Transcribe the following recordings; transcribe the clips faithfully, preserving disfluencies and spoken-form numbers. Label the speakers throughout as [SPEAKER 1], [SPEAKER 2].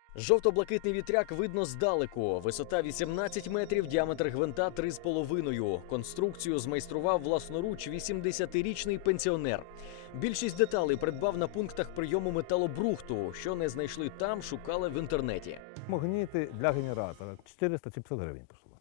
[SPEAKER 1] Жовто-блакитний вітряк видно здалеку. Висота вісімнадцять метрів, діаметр гвинта три з половиною. Конструкцію змайстрував власноруч вісімдесятирічний пенсіонер. Більшість деталей придбав на пунктах прийому металобрухту. Що не знайшли там, шукали в інтернеті.
[SPEAKER 2] Магніти для генератора чотириста чи п'ятсот гривень пішло.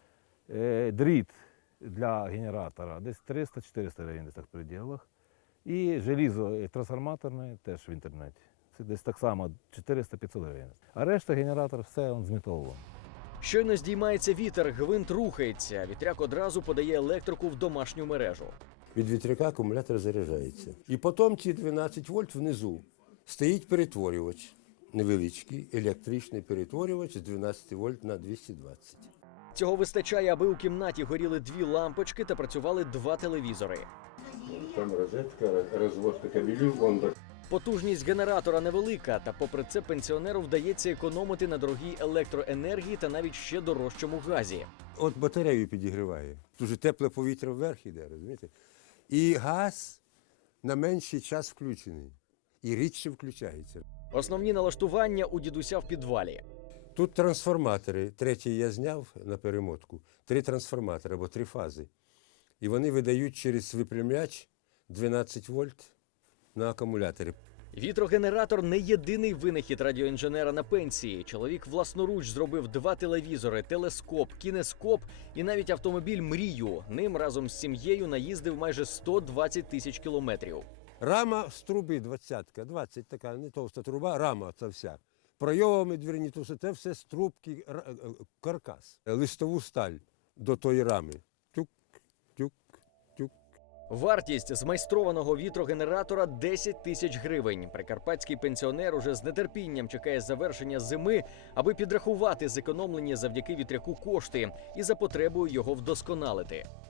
[SPEAKER 2] Е, дріт для генератора десь триста-чотириста гривень десь так в пределах. І желізо трансформаторне теж в інтернеті. Це десь так само чотириста-п'ятсот гривень. А решта генератор все он з металу.
[SPEAKER 1] Щойно здіймається вітер, гвинт рухається. Вітряк одразу подає електрику в домашню мережу.
[SPEAKER 3] Від вітряка акумулятор заряджається. І потім ці дванадцять вольт внизу стоїть перетворювач. Невеличкий електричний перетворювач з дванадцять вольт на двісті двадцять.
[SPEAKER 1] Цього вистачає, аби у кімнаті горіли дві лампочки та працювали два телевізори.
[SPEAKER 3] Там розетка, розводка кабелів, вон.
[SPEAKER 1] Потужність генератора невелика, та попри це пенсіонеру вдається економити на дорогій електроенергії та навіть ще дорожчому газі.
[SPEAKER 3] От батарею підігріває. Дуже тепле повітря вверх іде, розумієте? І газ на менший час включений. І рідше включається.
[SPEAKER 1] Основні налаштування у дідуся в підвалі.
[SPEAKER 3] Тут трансформатори. Третій я зняв на перемотку. Три трансформатори або три фази. І вони видають через випрямляч дванадцять вольт на акумуляторі.
[SPEAKER 1] Вітрогенератор не єдиний винахід радіоінженера на пенсії. Чоловік власноруч зробив два телевізори, телескоп, кінескоп і навіть автомобіль «Мрію». Ним разом з сім'єю наїздив майже сто двадцять тисяч кілометрів.
[SPEAKER 3] Рама з труби двадцятка, двадцять така, не товста труба, рама це вся. Пройовами двірні туси, це все з трубки, каркас. Листову сталь до тої рами. Тюк, тюк, тюк.
[SPEAKER 1] Вартість змайстрованого вітрогенератора – десять тисяч гривень. Прикарпатський пенсіонер уже з нетерпінням чекає завершення зими, аби підрахувати зекономлені завдяки вітряку кошти і за потребою його вдосконалити.